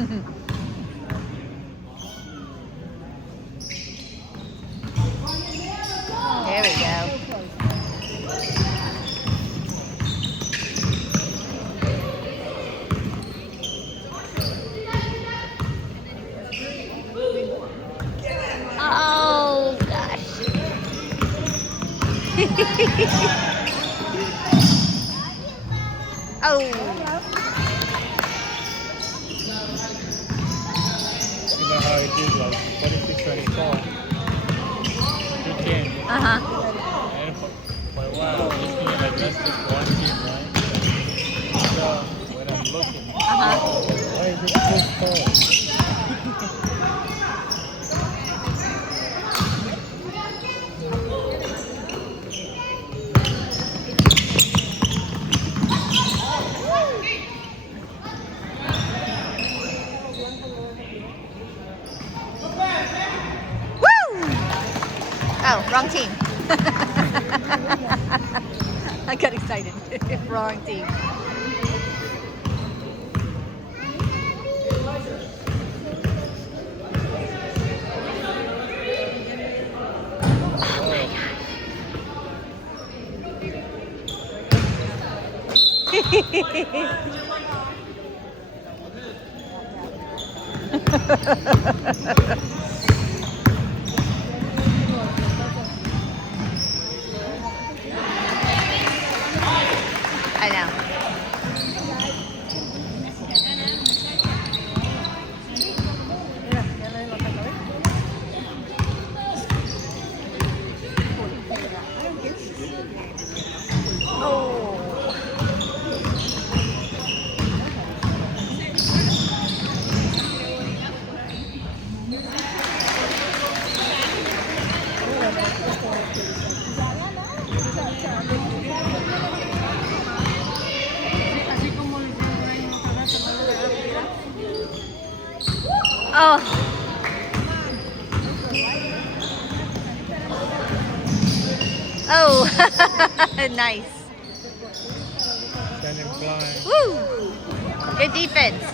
There we go. Oh, gosh. Oh. You know how it is, like 26, 24. 15. Uh-huh. And for a while, this team had just this one team, right? So when I'm looking, Uh-huh. why is it so small? Oh, wrong team. I got excited. Wrong team. I know. Oh. Oh. Nice. Standing blind. Woo. Good defense.